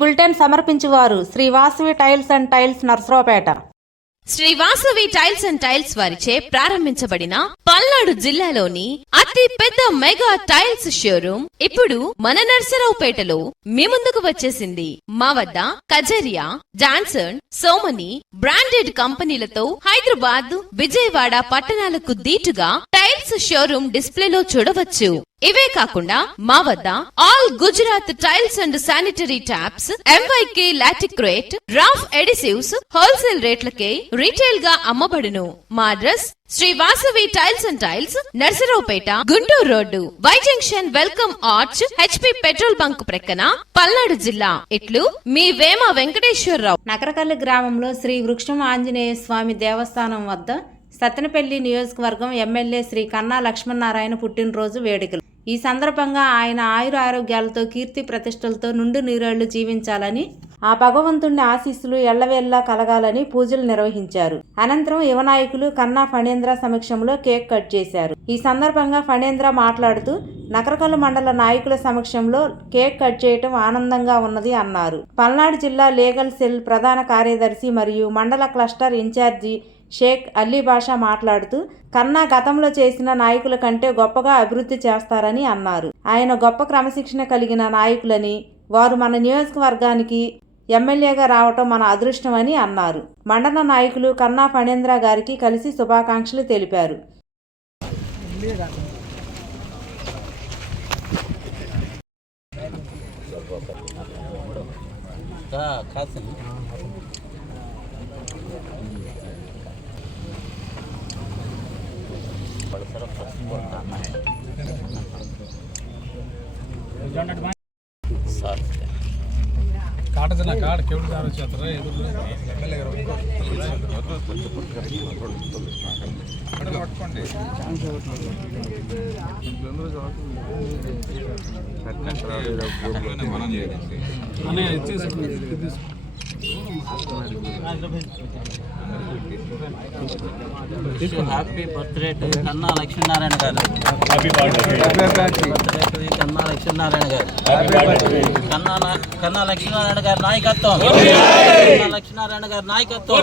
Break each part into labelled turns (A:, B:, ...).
A: Bulletin సమర్పించువారు Sri Vasavi tiles and tiles Narasaraopet.
B: Sri Vasavi tiles and tiles వారిచే ప్రారంభించబడిన పల్నాడు జిల్లాలోని అతి పెద్ద మెగా టైల్స్ షోరూమ్ ఇప్పుడు మన నర్సరావుపేటలో మీ ముందుకు వచ్చేసింది. మా వద్ద కజరియా జాన్సన్ సోమని బ్రాండెడ్ కంపెనీలతో హైదరాబాద్ విజయవాడ పట్టణాలకు దీటుగా టైల్స్ షోరూమ్ డిస్ప్లేలో చూడవచ్చు. ఇవే కాకుండా మా వద్ద all Gujarat tiles and sanitary taps MYK Laticrete Roff adhesives wholesale రేట్లకే రీటైల్గా అమ్మబడును. మా address Sri Vasavi tiles and tiles Narasaraopet Guntur road. Y junction welcome arch HP petrol bunk ప్రక్కన పల్నాడు జిల్లా. ఇట్లు మీ వేమ వెంకటేశ్వరరావు.
A: నకరకల్లి గ్రామంలో శ్రీ వృక్షం ఆంజనేయ స్వామి దేవస్థానం వద్ద సత్తెనపల్లి నియోజకవర్గం ఎమ్మెల్యే శ్రీ కన్నా లక్ష్మణనారాయణ పుట్టినరోజు వేడుకలు. ఈ సందర్భంగా ఆయన ఆయుర ఆరోగ్యాలతో కీర్తి ప్రతిష్టలతో నుండు నీరేళ్ళు జీవించాలని ఆ భగవంతుణ్ణి ఆశీస్సులు ఎల్లవేళ్ళా కలగాలని పూజలు నిర్వహించారు. అనంతరం యువనాయకులు కన్నా ఫణేంద్ర సమక్షంలో కేక్ కట్ చేశారు. ఈ సందర్భంగా ఫణేంద్ర మాట్లాడుతూ నకరకల్లు మండల నాయకుల సమక్షంలో కేక్ కట్ చేయటం ఆనందంగా ఉన్నది అన్నారు. పల్నాడు జిల్లా లీగల్ సెల్ ప్రధాన కార్యదర్శి మరియు మండల క్లస్టర్ ఇన్ఛార్జి షేక్ అలీ బాషా మాట్లాడుతూ కన్నా గతంలో చేసిన నాయకుల కంటే గొప్పగా అభివృద్ధి చేస్తారని అన్నారు. ఆయన గొప్ప క్రమశిక్షణ కలిగిన నాయకులని వారు మన నియోజకవర్గానికి ఎమ్మెల్యేగా రావటం మన అదృష్టమని అన్నారు. మండల నాయకులు కన్నా ఫణేంద్ర గారికి కలిసి శుభాకాంక్షలు తెలిపారు.
C: ಕಾಟದನ ಕಾಡು ಕೇಳಿದಾರ ಛತ್ರ ಎದುರು
D: హ్యాపీ బర్త్డే టు కన్నా లక్ష్మీనారాయణ గారు కన్నా లక్ష్మీనారాయణ గారు కన్నా కన్నా లక్ష్మీనారాయణ గారి నాయకత్వం కన్నా లక్ష్మీనారాయణ గారి నాయకత్వం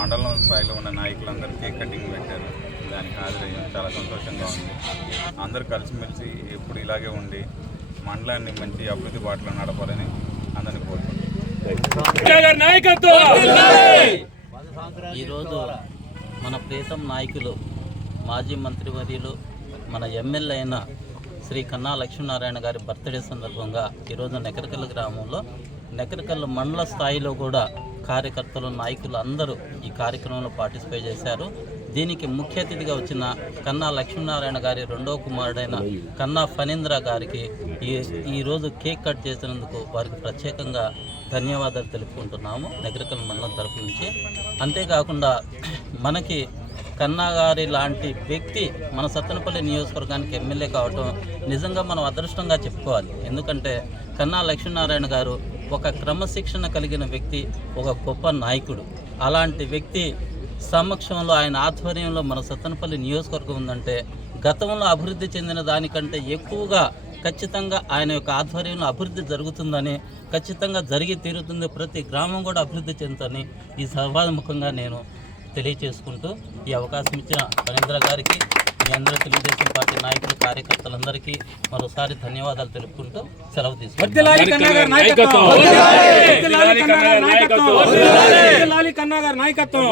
E: మండలం స్థాయిలో ఉన్న నాయకులందరూ కేక్ కటింగ్ పెట్టారు. దానికి హాజరయ్యాం. చాలా సంతోషంగా ఉంది. అందరూ కలిసిమెలిసి ఎప్పుడు ఇలాగే ఉండి మండలాన్ని మంచి అభివృద్ధి బాటలో నడపాలని అందరినీ కోరుకుంటున్నాం.
D: ఈరోజు మన ప్రీతం నాయకులు మాజీ మంత్రివర్యులు మన ఎమ్మెల్యే అయిన శ్రీ కన్నా లక్ష్మీనారాయణ గారి బర్త్డే సందర్భంగా ఈరోజు నెకరకల్ గ్రామంలో నెకరకల్ మండల స్థాయిలో కూడా కార్యకర్తలు నాయకులు అందరూ ఈ కార్యక్రమంలో పార్టిసిపేట్ చేశారు. దీనికి ముఖ్య అతిథిగా వచ్చిన కన్నా లక్ష్మీనారాయణ గారి రెండో కుమారుడైన కన్నా ఫణీంద్ర గారికి ఈ ఈరోజు కేక్ కట్ చేసినందుకు వారికి ప్రత్యేకంగా ధన్యవాదాలు తెలుపుకుంటున్నాము. నగరికల్ మండలం తరపు నుంచి. అంతేకాకుండా మనకి కన్నా గారి లాంటి వ్యక్తి మన సత్తెనపల్లి నియోజకవర్గానికి ఎమ్మెల్యే కావటం నిజంగా మనం అదృష్టంగా చెప్పుకోవాలి. ఎందుకంటే కన్నా లక్ష్మీనారాయణ గారు ఒక క్రమశిక్షణ కలిగిన వ్యక్తి ఒక గొప్ప నాయకుడు. అలాంటి వ్యక్తి సమక్షంలో ఆయన ఆధ్వర్యంలో మన సత్తనపల్లి నియోజకవర్గం ఉందంటే గతంలో అభివృద్ధి చెందిన దానికంటే ఎక్కువగా ఖచ్చితంగా ఆయన యొక్క ఆధ్వర్యంలో అభివృద్ధి జరుగుతుందని ఖచ్చితంగా జరిగి తీరుతుంది ప్రతి గ్రామం కూడా అభివృద్ధి చెందుతుందని ఈ సభాముఖంగా నేను తెలియచేసుకుంటూ ఈ అవకాశం ఇచ్చిన రవీంద్ర గారికి మీ అందరూ తెలుగుదేశం పార్టీ నాయకులు కార్యకర్తలందరికీ మరోసారి ధన్యవాదాలు తెలుపుకుంటూ సెలవు తీసుకుంటాను
C: లాలి కన్నా గారి నాయకత్వం.